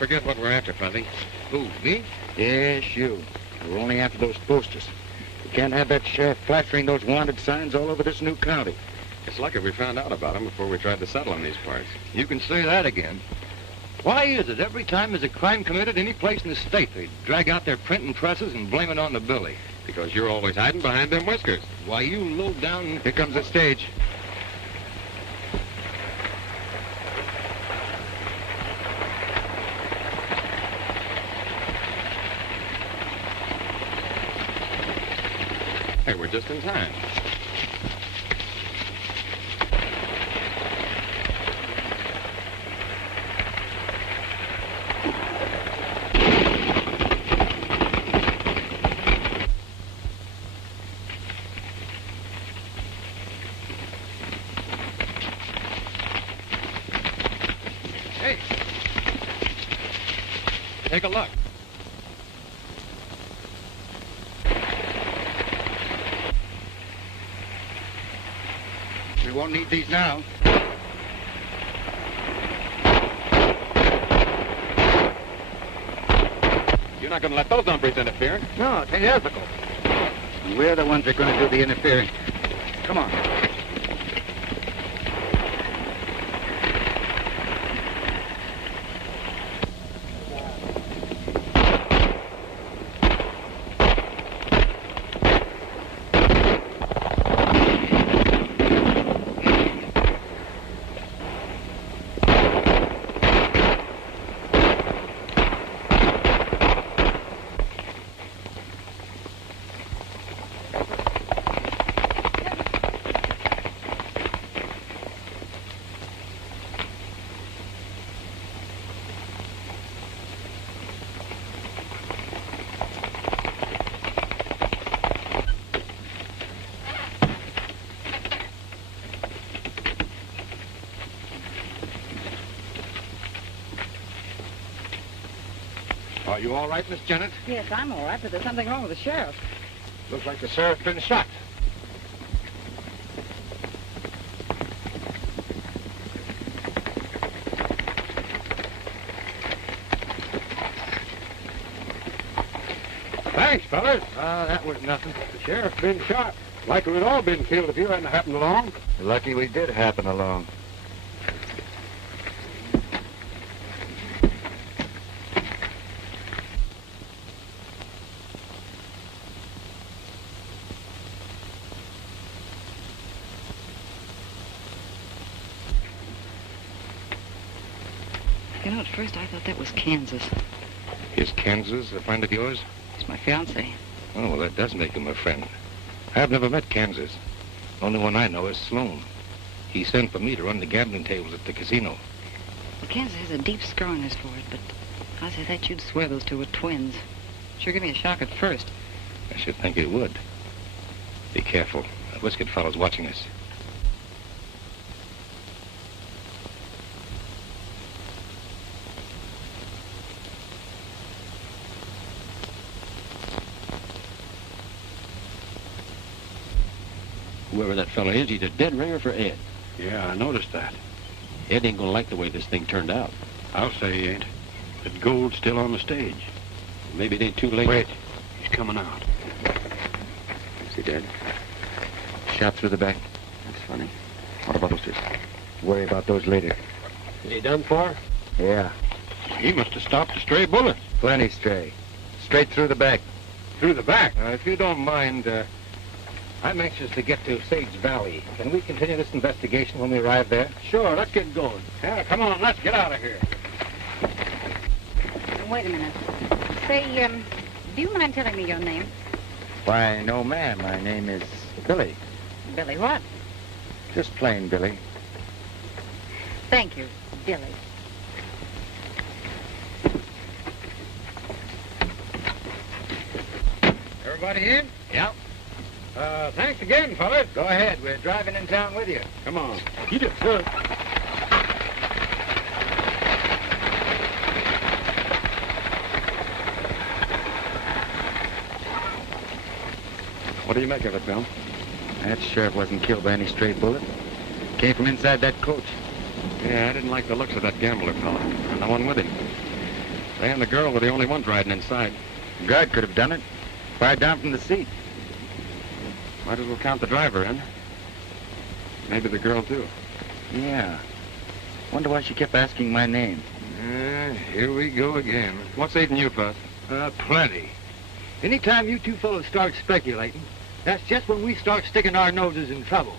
forget what we're after, Fuzzy. Who, me? Yes, you. We're only after those posters. We can't have that sheriff plastering those wanted signs all over this new county. It's lucky we found out about them before we tried to settle in these parts. You can say that again. Why is it every time there's a crime committed any place in the state, they drag out their printing presses and blame it on the Billy? Because you're always hiding behind them whiskers. Why, you low down... Here comes the stage. Hey, we're just in time. Hey, take a look. We won't need these now. You're not going to let those hombres interfere. No, it ain't ethical. We're the ones that are going to do the interfering. Come on. Are you all right, Miss Jennett? Yes, I'm all right, but there's something wrong with the sheriff. Looks like the sheriff's been shot. Thanks, fellas. That was nothing. The sheriff's been shot. Likely we'd all been killed if you hadn't happened along. Lucky we did happen along. You know, at first I thought that was Kansas. Is Kansas a friend of yours? It's my fiancé. Oh, well, that does make him a friend. I've never met Kansas. The only one I know is Sloan. He sent for me to run the gambling tables at the casino. Well, Kansas has a deep scar on his forehead, but I say that you'd swear those two were twins. Sure give me a shock at first. I should think it would. Be careful. That whiskered fellow's watching us. Whoever that fella is, he's a dead ringer for Ed. Yeah, I noticed that. Ed ain't gonna like the way this thing turned out. I'll say he ain't. But Gold's still on the stage. Maybe it ain't too late. Wait. He's coming out. Is he dead? Shot through the back. That's funny. What about those two? Worry about those later. Is he done for? Yeah. He must have stopped a stray bullet. Plenty stray. Straight through the back. Through the back. If you don't mind, I'm anxious to get to Sage Valley. Can we continue this investigation when we arrive there? Sure, let's get going. Yeah, come on, let's get out of here. Wait a minute. Say, do you mind telling me your name? Why, no, ma'am. My name is Billy. Billy what? Just plain Billy. Thank you, Billy. Everybody in? Yep. Thanks again, fellas. Go ahead. We're driving in town with you. Come on. You did good. What do you make of it, Bill? That sheriff wasn't killed by any stray bullet. Came from inside that coach. Yeah, I didn't like the looks of that gambler fellow. And the one with him. They and the girl were the only ones riding inside. The guard could have done it. Fired down from the seat. Might as well count the driver in. Maybe the girl, too. Yeah. Wonder why she kept asking my name. Here we go again. What's eating you, Buzz? Plenty. Anytime you two fellows start speculating, that's just when we start sticking our noses in trouble.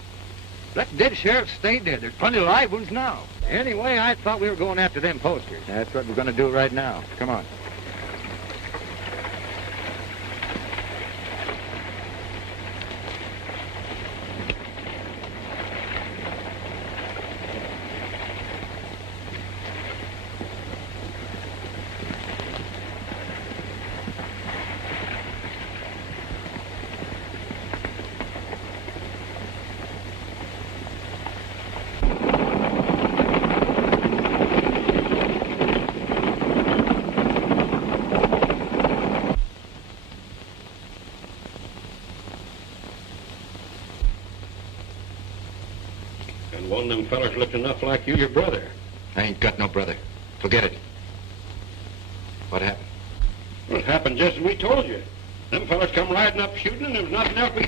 Let dead sheriffs stay dead. There's plenty of live ones now. Anyway, I thought we were going after them posters. That's what we're going to do right now. Come on. And one of them fellers looked enough like you, your brother. I ain't got no brother. Forget it. What happened? Well, it happened just as we told you. Them fellers come riding up shooting, and there was nothing else we...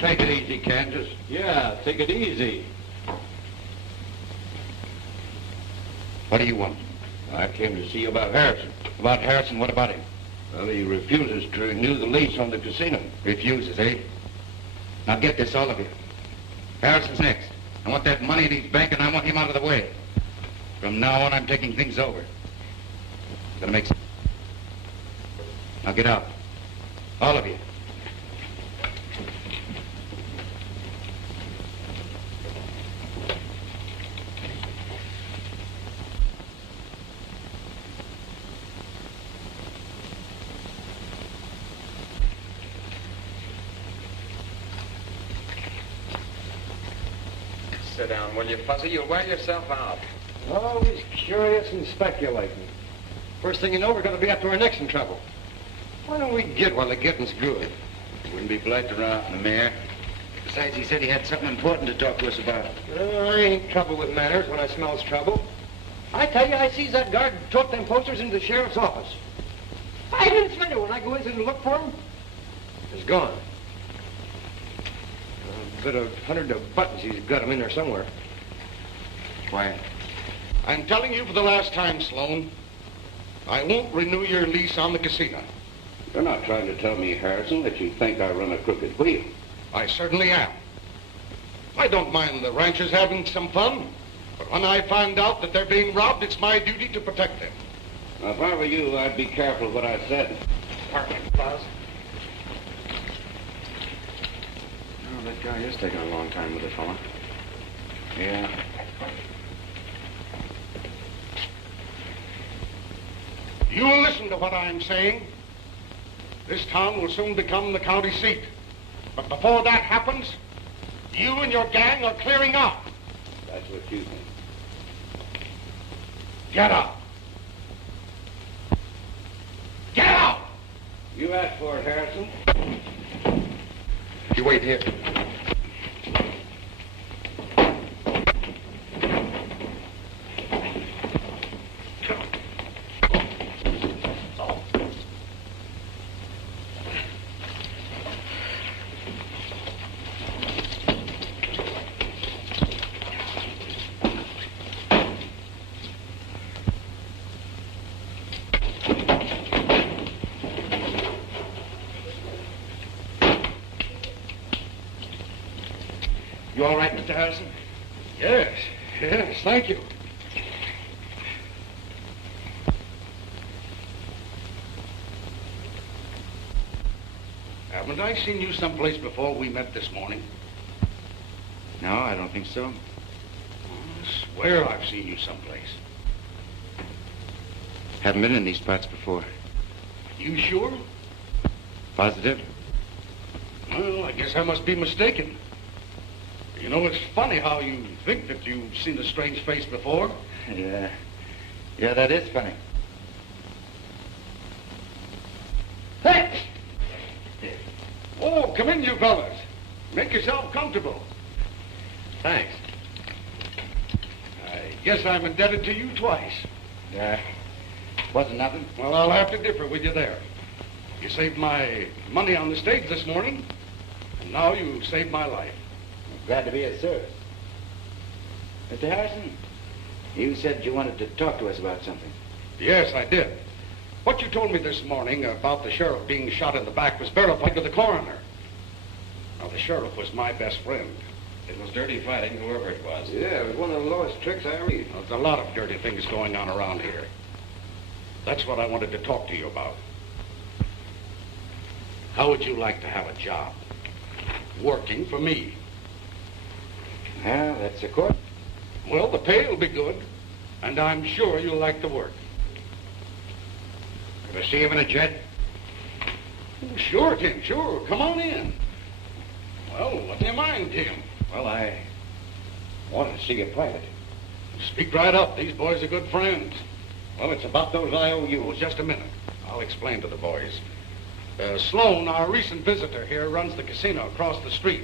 Take it easy, Kansas. Yeah, take it easy. What do you want? I came to see you about Harrison. About Harrison, what about him? Well, he refuses to renew the lease on the casino. Refuses, eh? Now get this, all of you. Harrison's next. I want that money in his bank, and I want him out of the way. From now on, I'm taking things over. Gonna make sense. Now get out. All of you. Sit down, will you, Fuzzy? You'll wear yourself out. Always curious and speculating. First thing you know, we're going to be up to our necks in trouble. Why don't we get while the getting's good? Wouldn't be polite to run out in the mayor. Besides, he said he had something important to talk to us about. I ain't trouble with manners when I smells trouble. I tell you, I sees that guard tote them posters into the sheriff's office. 5 minutes later, when I go in to look for them, it's gone. A bit of 100 of buttons, he's got them in there somewhere. Quiet. I'm telling you for the last time, Sloan, I won't renew your lease on the casino. You're not trying to tell me, Harrison, that you think I run a crooked wheel. I certainly am. I don't mind the ranchers having some fun, but when I find out that they're being robbed, it's my duty to protect them. Now, if I were you, I'd be careful of what I said. Perfect, Buzz. Oh, that guy is taking a long time with the fella. Yeah. You will listen to what I'm saying. This town will soon become the county seat. But before that happens, you and your gang are clearing out. That's what you think. Get out. Get out! You asked for it, Harrison. You wait here. You all right, Mr. Harrison? Yes, thank you. Haven't I seen you someplace before we met this morning? No, I don't think so. I swear I've seen you someplace. Haven't been in these parts before. You sure? Positive? Well, I guess I must be mistaken. You know, it's funny how you think that you've seen a strange face before. Yeah. Yeah, that is funny. Hey! Oh, come in, you fellas. Make yourself comfortable. Thanks. I guess I'm indebted to you twice. Yeah. Wasn't nothing? Well, I'll have to differ with you there. You saved my money on the stage this morning, and now you saved my life. Glad to be of service. Mr. Harrison, you said you wanted to talk to us about something. Yes, I did. What you told me this morning about the sheriff being shot in the back was verified to the coroner. Now, the sheriff was my best friend. It was dirty fighting, whoever it was. Yeah, it was one of the lowest tricks I ever read. There's a lot of dirty things going on around here. That's what I wanted to talk to you about. How would you like to have a job? Working for me. Well, that's a court. Well, the pay will be good, and I'm sure you'll like the work. Could I see him in a jet? Oh, sure, Tim, sure. Come on in. Well, what's in your mind, Tim? Well, I wanted to see you private. Speak right up. These boys are good friends. Well, it's about those IOUs. Oh, just a minute. I'll explain to the boys. Sloan, our recent visitor here, runs the casino across the street.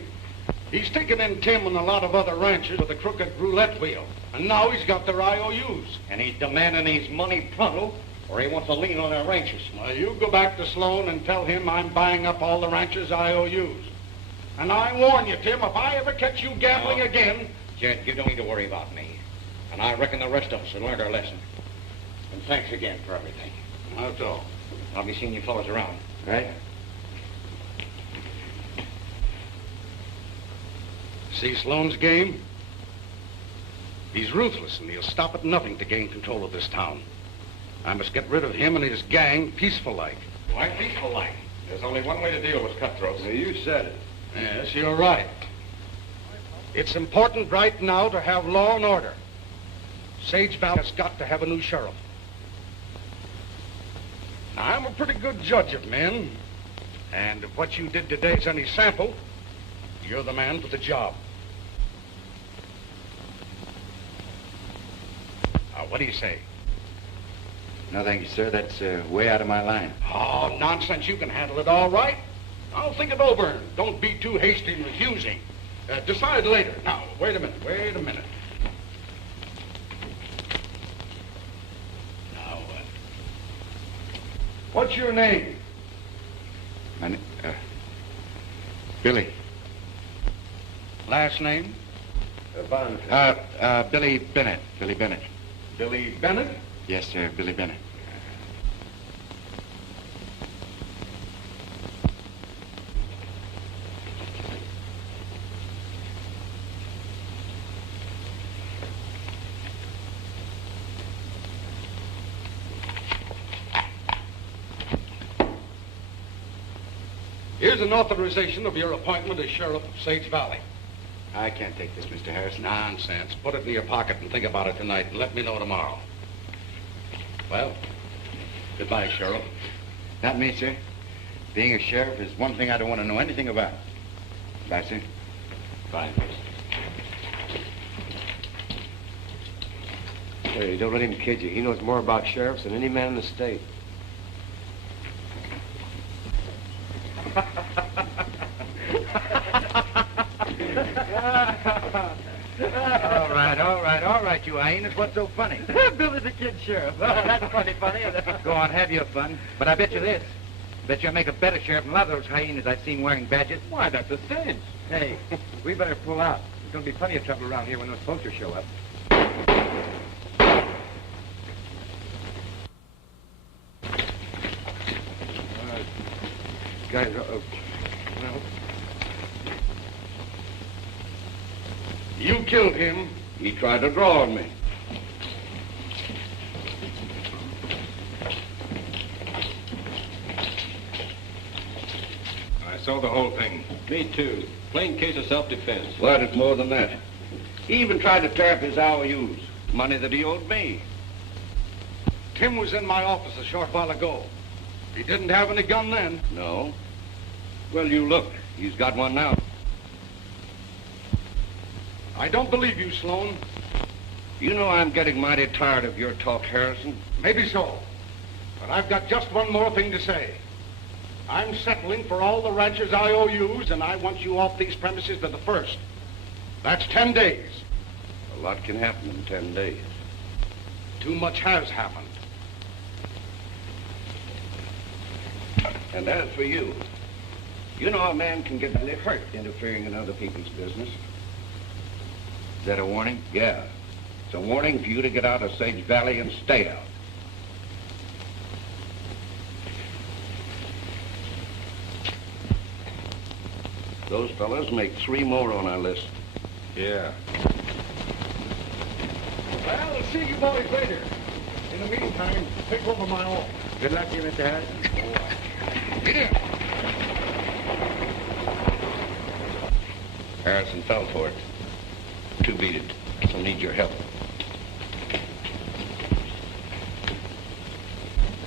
He's taken in Tim and a lot of other ranchers with a crooked roulette wheel. And now he's got their IOUs. And he's demanding his money pronto, or he wants to lean on our ranchers. Well, you go back to Sloan and tell him I'm buying up all the ranchers' IOUs. And I warn you, Tim, if I ever catch you gambling again... Jed, you don't need to worry about me. And I reckon the rest of us have learned our lesson. And thanks again for everything. That's all. I'll be seeing you fellas around. Right? See Sloan's game? He's ruthless, and he'll stop at nothing to gain control of this town. I must get rid of him and his gang peaceful-like. Why peaceful-like? There's only one way to deal with cutthroats. Now, you said it. Yes, you're right. It's important right now to have law and order. Sage Valley has got to have a new sheriff. Now, I'm a pretty good judge of men, and if what you did today is any sample, you're the man for the job. Now, what do you say? No, thank you, sir. That's way out of my line. Oh, nonsense. You can handle it all right. I'll think it over. And don't be too hasty in refusing. Decide later. Now, wait a minute. Now, what's your name? Billy. Last name? Billy Bennett. Billy Bennett. Billy Bennett? Yes, sir, Billy Bennett. Here's an authorization of your appointment as sheriff of Sage Valley. I can't take this, Mr. Harrison. Nonsense. Put it in your pocket and think about it tonight and let me know tomorrow. Well, goodbye, Sheriff. Not me, sir. Being a sheriff is one thing I don't want to know anything about. Bye, sir. Bye. Hey, don't let him kid you. He knows more about sheriffs than any man in the state. All right, you hyenas. What's so funny? Billy the Kid Sheriff. Oh, that's funny. Go on, have your fun. But I bet you this. Bet you I make a better sheriff than a lot of those hyenas I've seen wearing badges. Why, that's a cinch. Hey, we better pull out. There's going to be plenty of trouble around here when those posters show up. Guys, well, You killed him. he tried to draw on me. I saw the whole thing. Me too. Plain case of self-defense. Glad it's more than that. He even tried to tear up his IOUs, money that he owed me. Tim was in my office a short while ago. He didn't have any gun then. No. Well, you look. He's got one now. I don't believe you, Sloan. You know I'm getting mighty tired of your talk, Harrison. Maybe so. But I've got just one more thing to say. I'm settling for all the ranchers' IOUs, and I want you off these premises to the 1st. That's 10 days. A lot can happen in 10 days. Too much has happened. And as for you, you know a man can get really hurt interfering in other people's business. Is that a warning? Yeah. It's a warning for you to get out of Sage Valley and stay out. Those fellas make 3 more on our list. Yeah. Well, I'll see you boys later. In the meantime, take over my office. Good luck to you, Mr. Harrison. Get in. Harrison fell for it. 2 beat it. So need your help.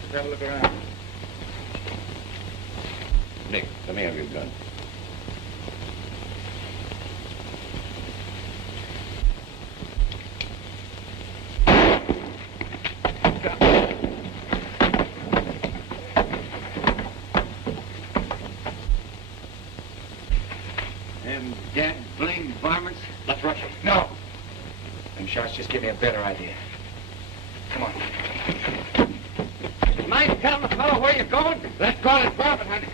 Let's have a look around. Nick, let me have your gun. Them dead blamed varmints. Let's rush them. No. Them shots just give me a better idea. Come on. Mind telling the fellow where you're going? Let's call it profit hunting.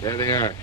There they are.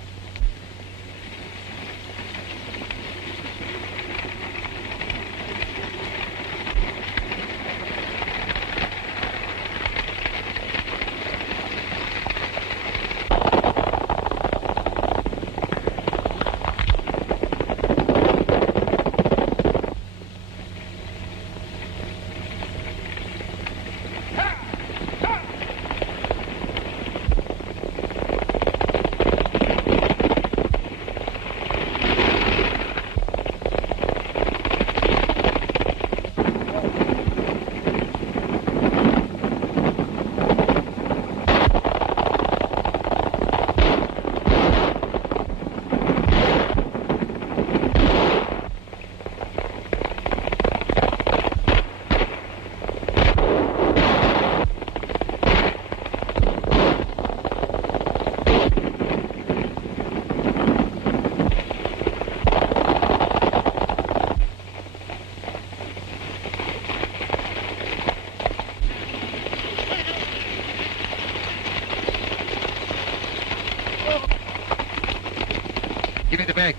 Give me the bag.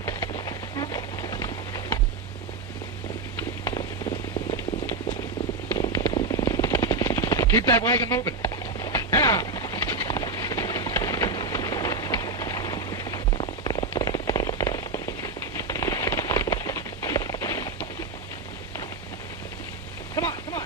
Keep that wagon moving. Now. Come on, come on.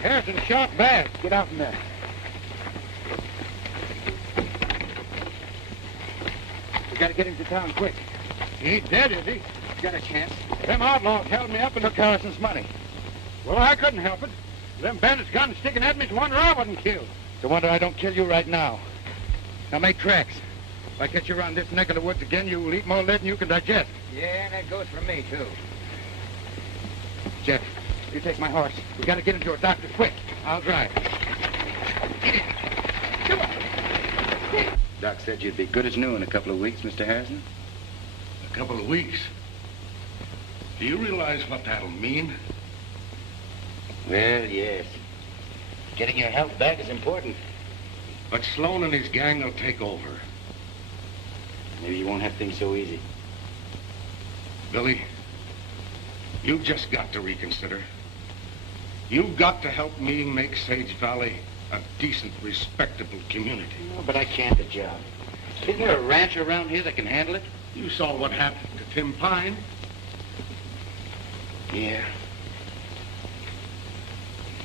Harrison shot bad. Get out from there. We gotta get him to town quick. He ain't dead, is he? You got a chance. Them outlaws held me up and took Harrison's money. Well, I couldn't help it. Them bandits' guns sticking at me's wonder I wasn't killed. It's a wonder I don't kill you right now. Now make tracks. If I catch you around this neck of the woods again, you'll eat more lead than you can digest. Yeah, that goes for me, too. Jeff, you take my horse. We gotta get him to a doctor quick. I'll drive. Come on. Doc said you'd be good as new in a couple of weeks, Mr. Harrison. A couple of weeks. Do you realize what that'll mean? Well, yes. Getting your health back is important. But Sloan and his gang will take over. Maybe you won't have things so easy. Billy, you've just got to reconsider. You've got to help me make Sage Valley a decent, respectable community. No, but I can't the job. Isn't there a ranch around here that can handle it? You saw what happened to Tim Pine. Yeah.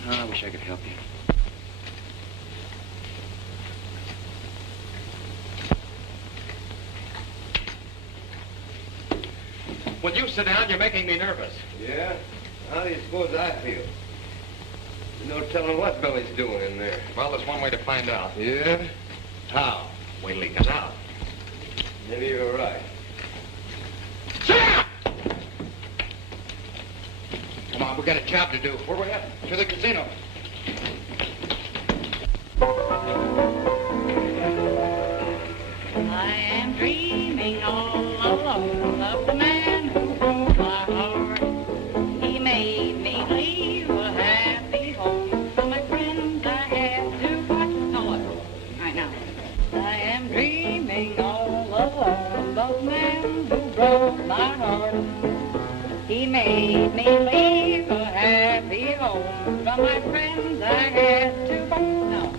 Oh, I wish I could help you. Will you sit down? You're making me nervous. Yeah? How do you suppose I feel? No telling what Billy's doing in there. Well, there's one way to find out. Yeah? How? Wait till he comes out. Maybe you're right. Sit down! Come on, we got a job to do. Where we at? To the casino. I am dreaming all alone of the man who broke my heart. He made me leave a happy home from my friends I had to part. No, what? All right, now. I am dreaming all alone of the man who broke my heart. He made me leave a happy home from my friends I had to part. No.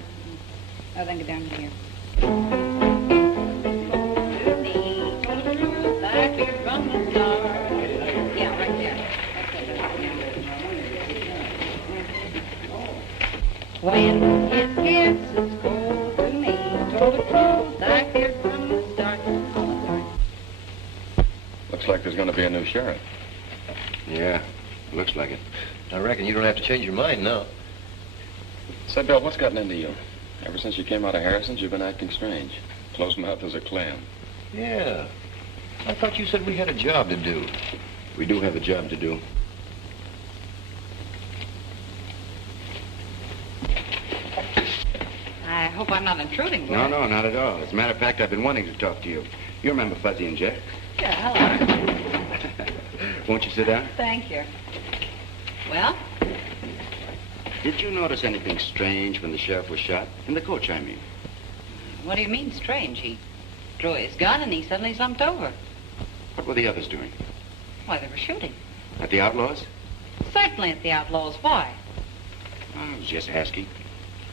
Oh, then get down here. When his kisses cold to me, told the truth I feared from the start. Looks like there's going to be a new sheriff. Yeah, looks like it. I reckon you don't have to change your mind now. Say, Bill, what's gotten into you? Ever since you came out of Harrison's, you've been acting strange. Close mouth as a clam. Yeah. I thought you said we had a job to do. We do have a job to do. I hope I'm not intruding, boy. No, no, not at all. As a matter of fact, I've been wanting to talk to you. You remember Fuzzy and Jack? Yeah, hello. Won't you sit down? Thank you. Well, Did you notice anything strange when the sheriff was shot? In the coach, I mean. what do you mean strange? He drew his gun and he suddenly slumped over. What were the others doing? Why, they were shooting. At the outlaws? Certainly at the outlaws. Why? I was just asking.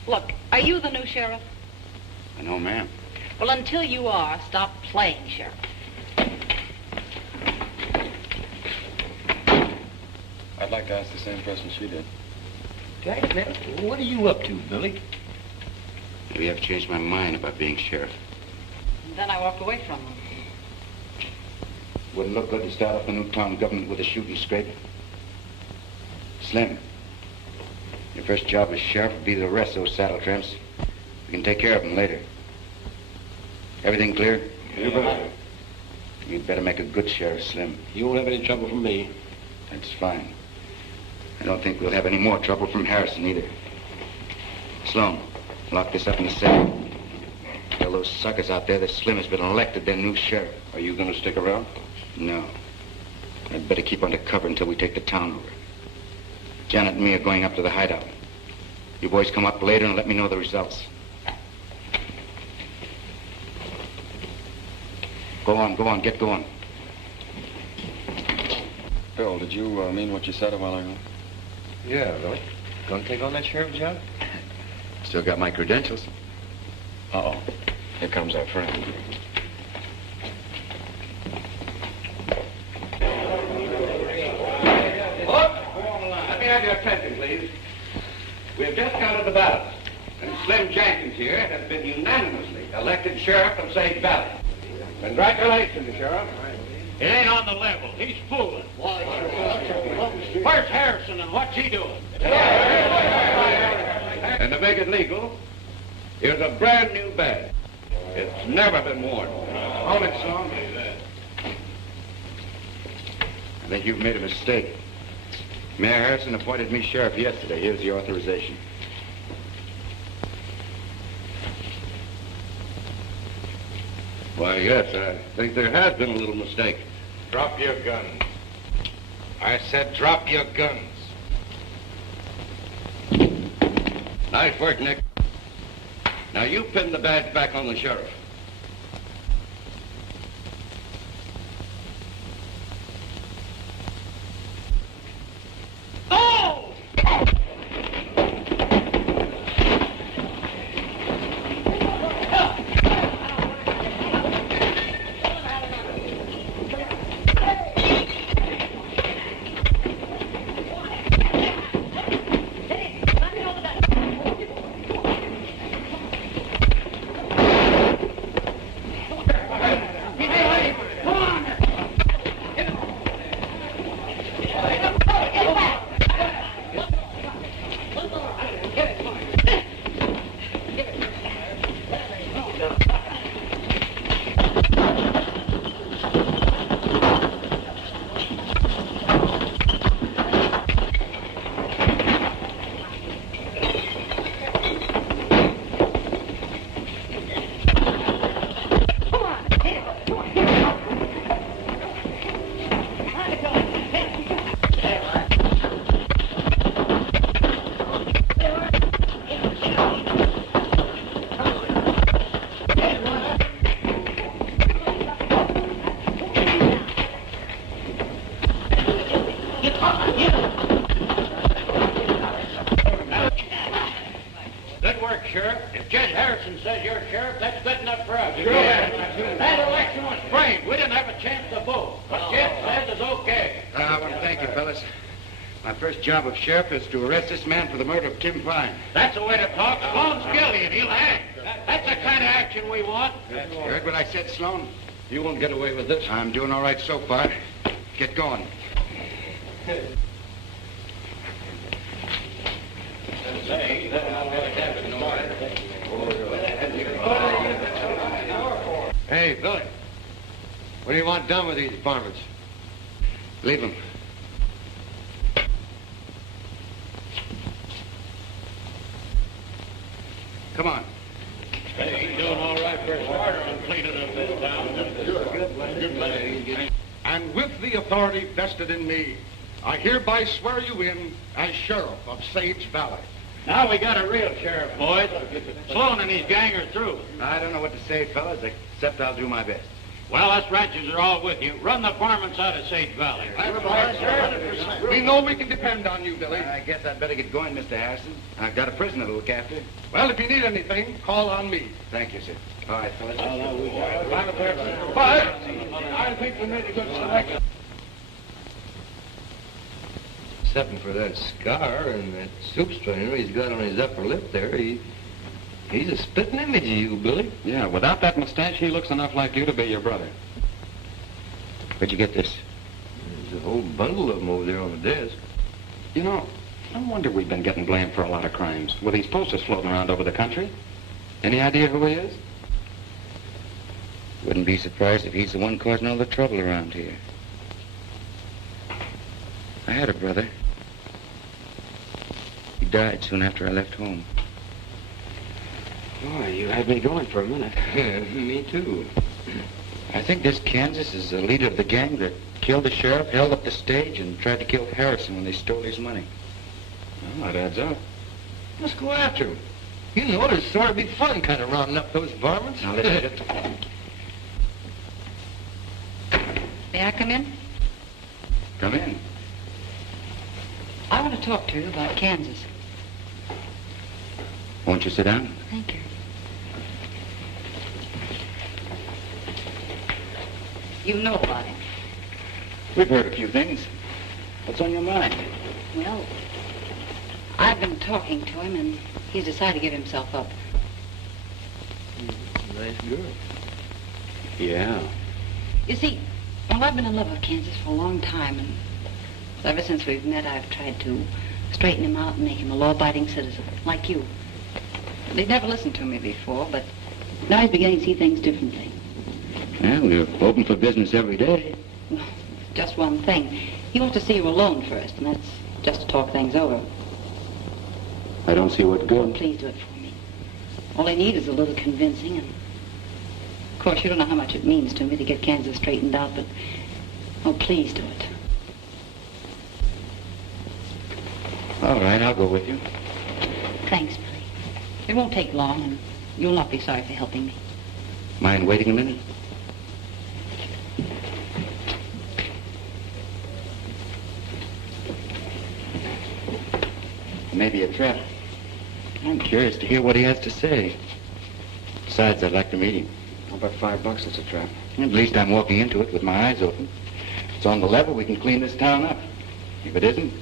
Look, are you the new sheriff? No, ma'am. Well, until you are, stop playing sheriff. I'd like to ask the same question she did. Dad, what are you up to, Billy? Maybe I've changed my mind about being sheriff. And then I walked away from them. Wouldn't look good to start up a new town government with a shooting scrape. Slim, your first job as sheriff would be to arrest those saddle tramps. We can take care of them later. Everything clear? You bet. You'd better make a good sheriff, Slim. You won't have any trouble from me. That's fine. I don't think we'll have any more trouble from Harrison either. Sloan, lock this up in the safe. Tell those suckers out there that Slim has been elected their new sheriff. Are you going to stick around? No. I'd better keep under cover until we take the town over. Janet and me are going up to the hideout. You boys come up later and let me know the results. Go on, get going. Bill, did you mean what you said a while ago? Yeah, Billy. Gonna take on that sheriff job? Still got my credentials. Uh-oh. Here comes our friend. Let me have your attention, please. We've just counted the ballots, and Slim Jenkins here has been unanimously elected sheriff of Sage Valley. Congratulations, Sheriff. It ain't on the level. He's fooling. Where's Harrison and what's he doing? And to make it legal, here's a brand new badge. It's never been worn. Hold it, son. I think you've made a mistake. Mayor Harrison appointed me sheriff yesterday. Here's the authorization. Why, yes, I think there has been a little mistake. Drop your guns. I said drop your guns. Nice work, Nick. Now you pin the badge back on the sheriff. Oh! Sheriff. That's good enough for us. That election was framed. We didn't have a chance to vote. What Jim says is okay. I want to thank you, fellas. My first job of sheriff is to arrest this man for the murder of Tim Fine. That's the way to talk. Sloan's guilty and he'll hang. That's the kind of action we want. You heard what I said, Sloan? You won't get away with this. I'm doing all right so far. Get going. Hey, Billy. What do you want done with these varmints? Leave him. Come on. Hey, he's doing all right for a starter on cleaning up this town. And with the authority vested in me, I hereby swear you in as sheriff of Sage Valley. Now we got a real sheriff, boys. Sloan and his gang are through. I don't know what to say, fellas, except I'll do my best. Well, us ranchers are all with you. Run the varmints out of Sage Valley. We know we can depend on you, Billy. I guess I'd better get going, Mr. Harrison. I've got a prisoner to look after. Well, if you need anything, call on me. Thank you, sir. All right, fellas. But I think we made a good selection. Except for that scar and that soup strainer he's got on his upper lip there, he's a spitting image of you, Billy. Yeah, without that mustache, he looks enough like you to be your brother. Where'd you get this? There's a whole bundle of them over there on the desk. You know, no wonder we've been getting blamed for a lot of crimes. With these posters floating around over the country. Any idea who he is? Wouldn't be surprised if he's the one causing all the trouble around here. I had a brother. He died soon after I left home. Boy, you had me going for a minute. Me too. I think this Kansas is the leader of the gang that killed the sheriff, held up the stage, and tried to kill Harrison when they stole his money. Well, that adds up. Let's go after him. You know, it'd sort of be fun kind of rounding up those varmints. Now, listen. May I come in? Come in. I want to talk to you about Kansas. Won't you sit down? Thank you. You know about him. We've heard a few things. What's on your mind? Well, I've been talking to him, and he's decided to give himself up. Nice girl. Yeah. You see, well, I've been in love with Kansas for a long time, and ever since we've met, I've tried to straighten him out and make him a law-abiding citizen, like you. They'd never listened to me before, but now he's beginning to see things differently. Well, we're open for business every day. Well, just one thing. He wants to see you alone first, and that's just to talk things over. I don't see what Oh, good. please do it for me. All I need is a little convincing, and of course, you don't know how much it means to me to get Kansas straightened out, but oh, please do it. All right, I'll go with you. Thanks, Billy. It won't take long, and you'll not be sorry for helping me. Mind waiting a minute? Maybe a trap. I'm curious to hear what he has to say. Besides, I'd like to meet him. How about $5? It's a trap. At least I'm walking into it with my eyes open. If it's on the level, we can clean this town up. If it isn't,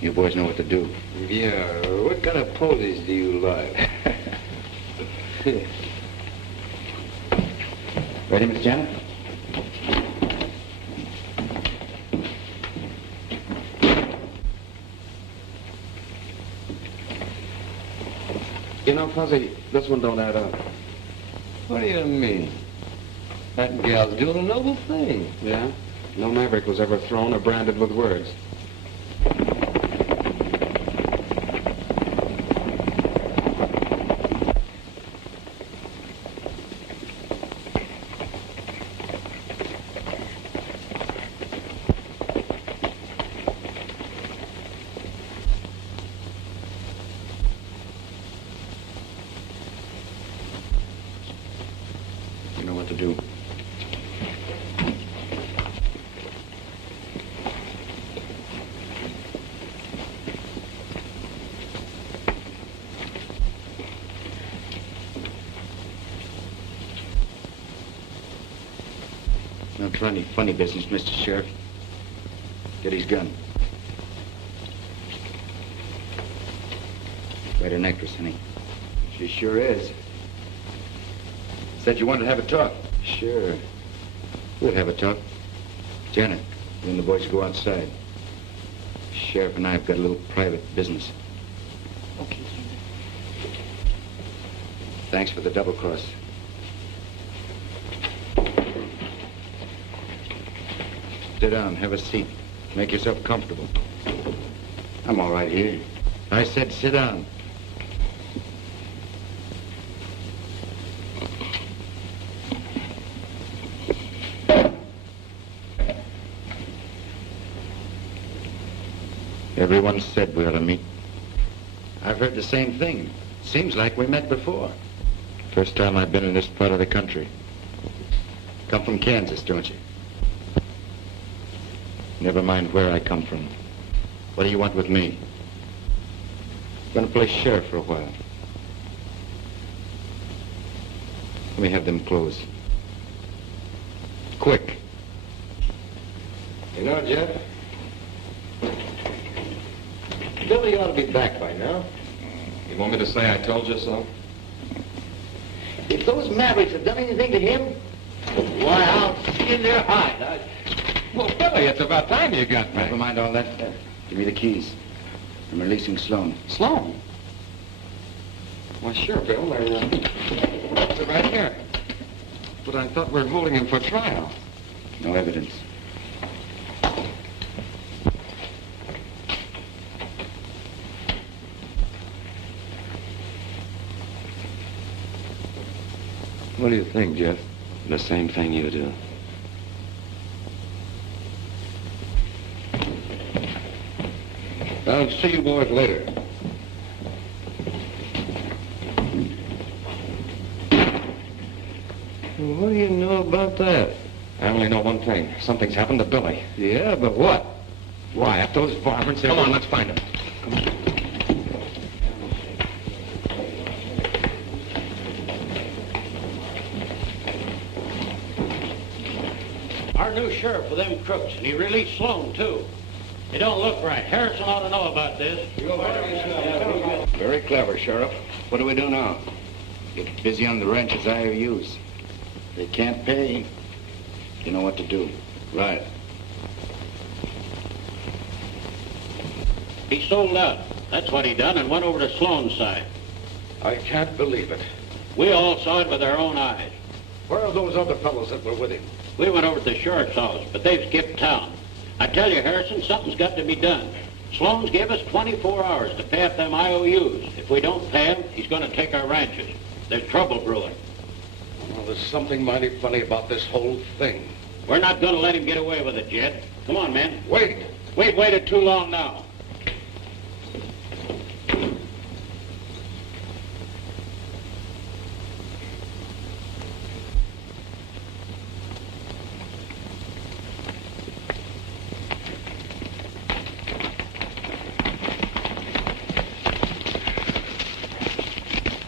you boys know what to do. Yeah, what kind of ponies do you like? Ready, Miss Janet? You know, Fuzzy, this one don't add up. What do you mean? That gal's doing a noble thing. Yeah? No maverick was ever thrown or branded with words. You know what to do. Not try any funny business, Mr. Sheriff. Get his gun. Quite an actress, honey. She sure is. Said you wanted to have a talk. Sure. We'll have a talk. Janet, you and the boys go outside. Sheriff and I have got a little private business. Okay, Kansas. Thanks for the double cross. Sit down, have a seat. Make yourself comfortable. I'm all right here. I said sit down. Everyone said we ought to meet. I've heard the same thing. Seems like we met before. First time I've been in this part of the country. Come from Kansas, don't you? Never mind where I come from. What do you want with me? I'm gonna play sheriff for a while. Let me have them clothes. Quick. You know, Jeff, Billy ought to be back by now. You want me to say I told you so? If those Mavericks have done anything to him, why, I'll skin their hide. Well, Billy, it's about time you got back. Never mind all that. Give me the keys. I'm releasing Sloan. Sloan? Why, sure, Bill. They're right here. But I thought we were holding him for trial. No evidence. What do you think, Jeff? The same thing you do. I'll see you boys later. What do you know about that? I only know one thing. Something's happened to Billy. Yeah, but what? Why, if those varmints... Come on, let's find him. Come on. Our new sheriff with them crooks, and he released Sloan, too. It don't look right. Harrison ought to know about this. Very clever, Sheriff. What do we do now? Get busy on the ranches IOUs. They can't pay. You know what to do. Right. He sold out. That's what he done, and went over to Sloan's side. I can't believe it. We all saw it with our own eyes. Where are those other fellows that were with him? We went over to the sheriff's office, but they've skipped town. I tell you, Harrison, something's got to be done. Sloan's gave us 24 hours to pay up them IOUs. If we don't pay him, he's going to take our ranches. There's trouble brewing. Well, there's something mighty funny about this whole thing. We're not going to let him get away with it, Jed. Come on, men. Wait. We've waited too long now.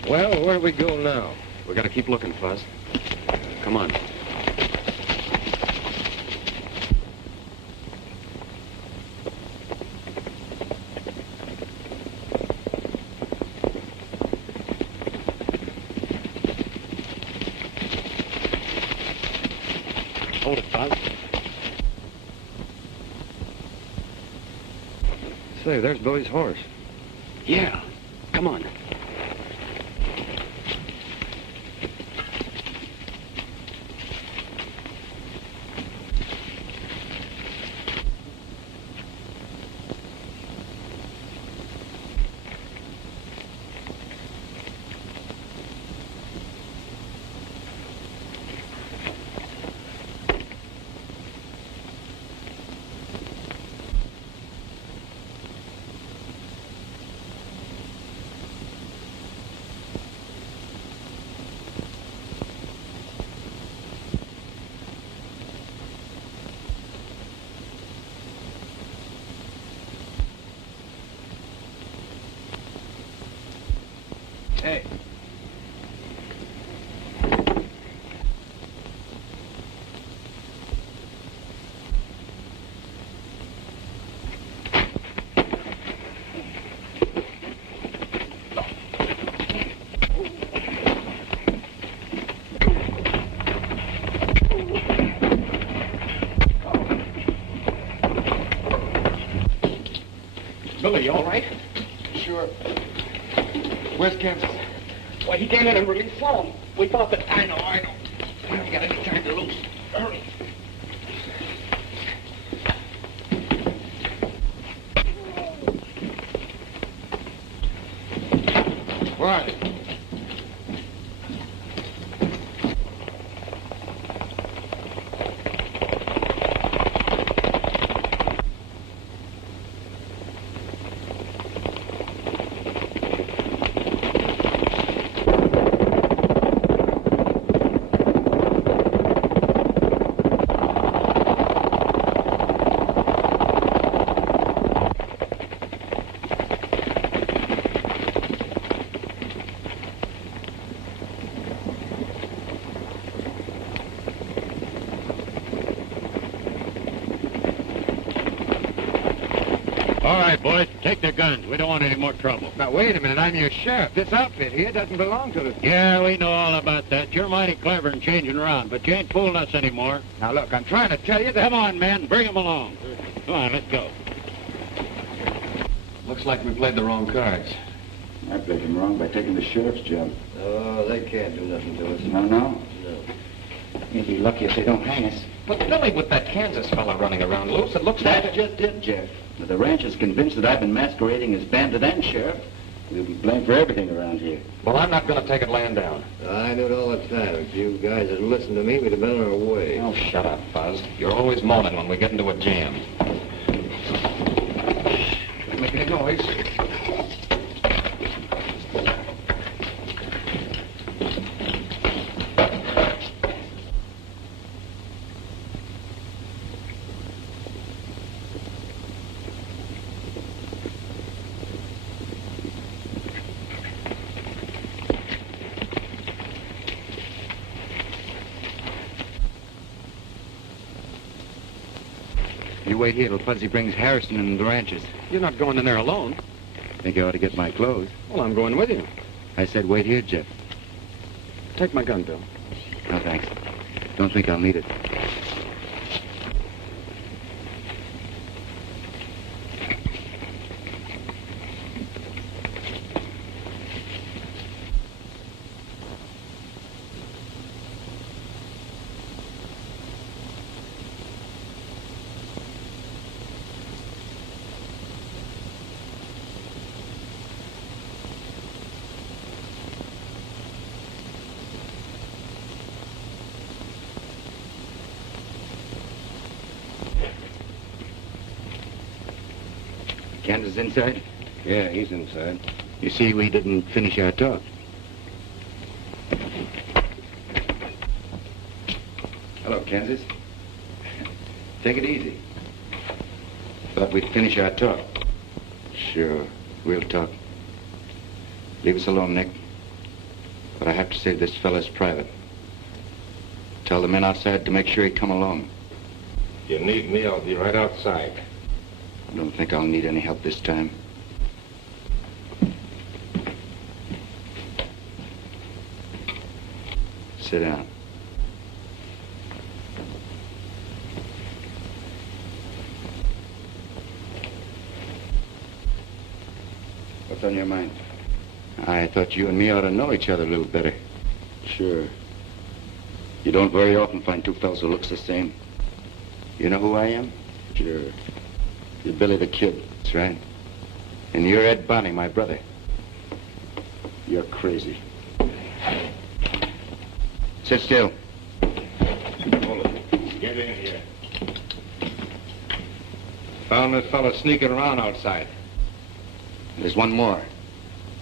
Well, where do we go now? We gotta keep looking, Fuzz. Come on. Hold it, Fuzz. Say, there's Billy's horse. Yeah. Come on. Billy, you all right? Sure. Where's Kansas? Why, he came in and released Sloan. We thought that... I know. We haven't got any time to lose. Hurry. Where are they? All right, boys, take their guns. We don't want any more trouble. Now, wait a minute. I'm your sheriff. This outfit here doesn't belong to the... Yeah, we know all about that. You're mighty clever in changing around, but you ain't fooling us anymore. Now, look, I'm trying to tell you that... Come on, men. Bring them along. Come on, let's go. Looks like we played the wrong cards. I played him wrong by taking the sheriff's job. Oh, they can't do nothing to us. No. No. You'll be lucky if they don't hang us. But Billy, with that Kansas fella running around loose, it looks like... That's just it, Jeff. If the ranch is convinced that I've been masquerading as bandit and sheriff, we'll be blamed for everything around here. Well, I'm not going to take it laying down. I knew it all the time. If you guys had listened to me, we'd have been on our way. Oh, shut up, Fuzz. You're always moaning when we get into a jam. Make any noise. You wait here till Fuzzy brings Harrison and the ranches. You're not going in there alone. Think I ought to get my clothes. Well, I'm going with you. I said wait here, Jeff. Take my gun, Bill. No, thanks. Don't think I'll need it. Kansas inside? Yeah, he's inside. You see, we didn't finish our talk. Hello, Kansas. Take it easy. Thought we'd finish our talk. Sure, we'll talk. Leave us alone, Nick. But I have to say this fella's private. Tell the men outside to make sure he come along. You need me, I'll be right outside. I don't think I'll need any help this time. Sit down. What's on your mind? I thought you and me ought to know each other a little better. Sure. You don't very often find two fellows who looks the same. You know who I am? Sure. You're Billy the Kid. That's right. And you're Ed Bonney, my brother. You're crazy. Sit still. Hold it. Get in here. Found this fellow sneaking around outside. There's one more.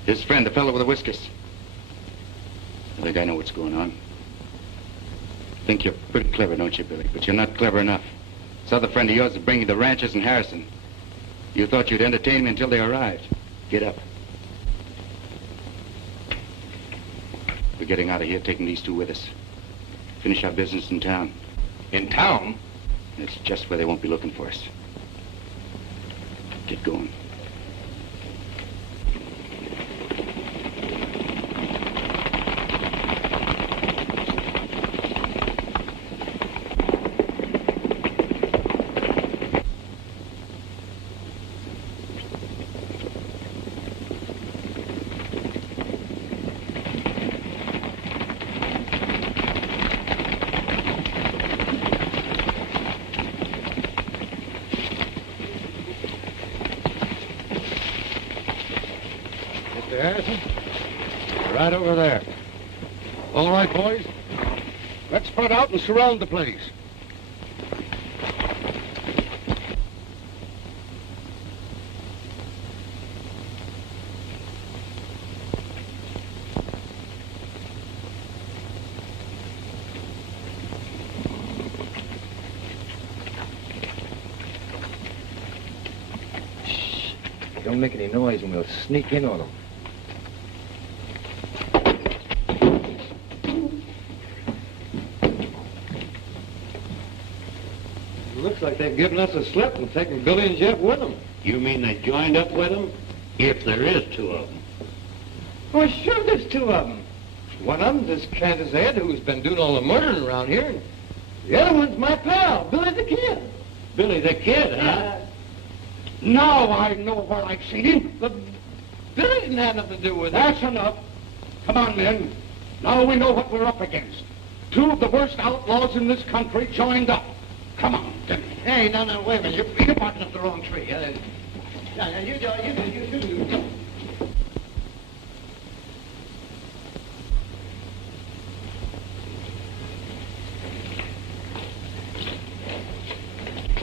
His friend, the fellow with the whiskers. I think I know what's going on. Think you're pretty clever, don't you, Billy? But you're not clever enough. This other friend of yours is bringing the ranchers and Harrison. You thought you'd entertain me until they arrived. Get up. We're getting out of here, taking these two with us. Finish our business in town. In town? It's just where they won't be looking for us. Get going. Harrison. Right over there. All right, boys. Let's spread out and surround the place. Don't make any noise and we'll sneak in on them. Looks like they've given us a slip and taken Billy and Jeff with them. You mean they joined up with them? If there is two of them. Well, sure there's two of them. One of them's this Kansas Ed who's been doing all the murdering around here. And the other one's my pal, Billy the Kid. Billy the Kid, huh? Now I know where I've seen him. But Billy didn't have nothing to do with it. That's enough. Come on, men. Now we know what we're up against. Two of the worst outlaws in this country joined up. Come on, Denny. Hey, no, wait a minute. You're barking up the wrong tree. You do.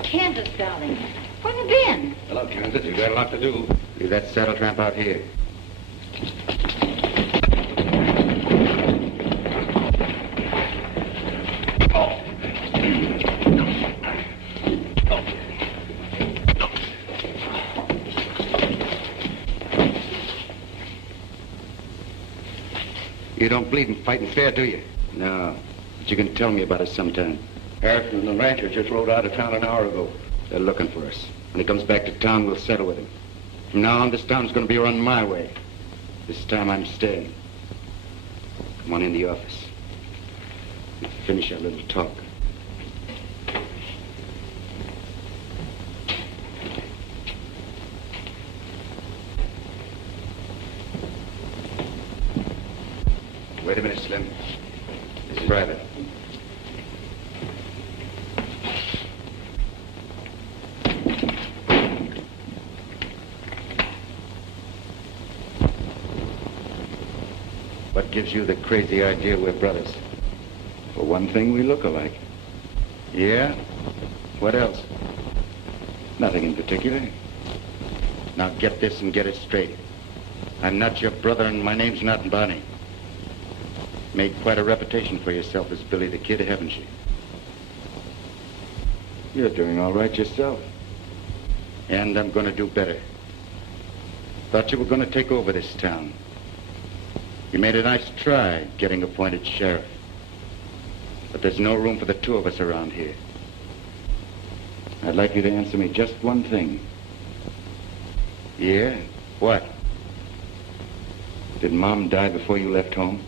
Kansas, darling. Where have you been? Hello, Kansas. You got a lot to do. Leave that saddle tramp out here. You don't believe in fighting fair, do you? No. But you can tell me about it sometime. Harrison and the rancher just rode out of town an hour ago. They're looking for us. When he comes back to town, we'll settle with him. From now on, this town's going to be run my way. This time I'm staying. Come on in the office. We'll finish our little talk. Wait a minute, Slim. This is private. What gives you the crazy idea we're brothers? For one thing, we look alike. Yeah? What else? Nothing in particular. Now get this and get it straight. I'm not your brother and my name's not Bonnie. Made quite a reputation for yourself as Billy the Kid, haven't you? You're doing all right yourself. And I'm going to do better. Thought you were going to take over this town. You made a nice try getting appointed sheriff. But there's no room for the two of us around here. I'd like you to answer me just one thing. Yeah? What? Did Mom die before you left home?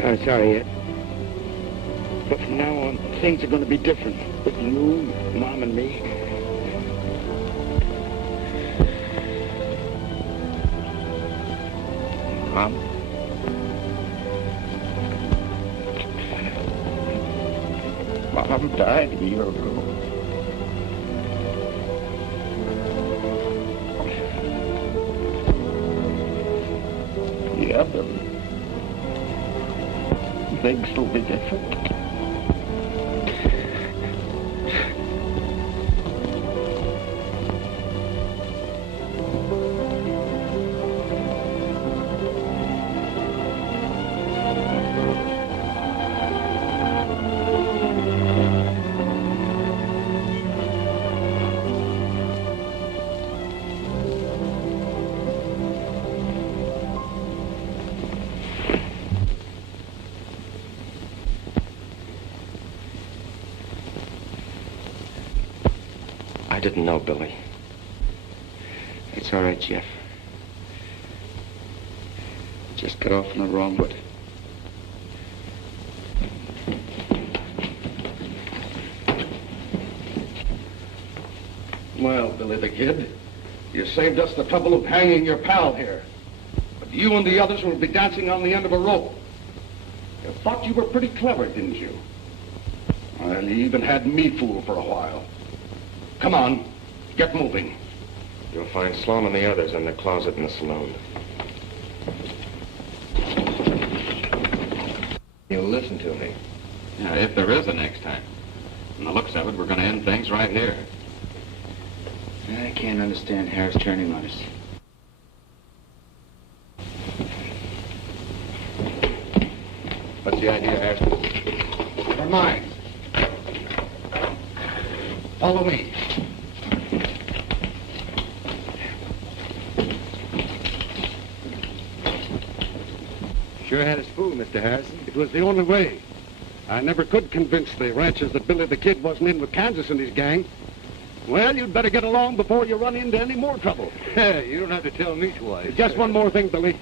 Sorry, Ed. But from now on, things are going to be different. With you, Mom, and me. Mom? Mom died a year ago. Yeah, Billy. Things will be different. I didn't know, Billy. It's all right, Jeff. Just got off on the wrong foot. Well, Billy the Kid, you saved us the trouble of hanging your pal here. But you and the others will be dancing on the end of a rope. You thought you were pretty clever, didn't you? Well, you even had me fooled for a while. Come on, get moving. You'll find Sloan and the others in the closet in the saloon. You'll listen to me. Yeah, if there is a next time. From the looks of it, we're going to end things right here. I can't understand Harris turning on us. What's the idea, Harrison? Never mind. Follow me. Sure had us fooled, Mr. Harrison. It was the only way. I never could convince the ranchers that Billy the Kid wasn't in with Kansas and his gang. Well, you'd better get along before you run into any more trouble. You don't have to tell me twice. Just one more thing, Billy.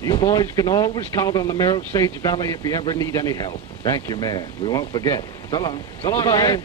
You boys can always count on the mayor of Sage Valley if you ever need any help. Thank you, Mayor. We won't forget. So long. So long, Goodbye. man.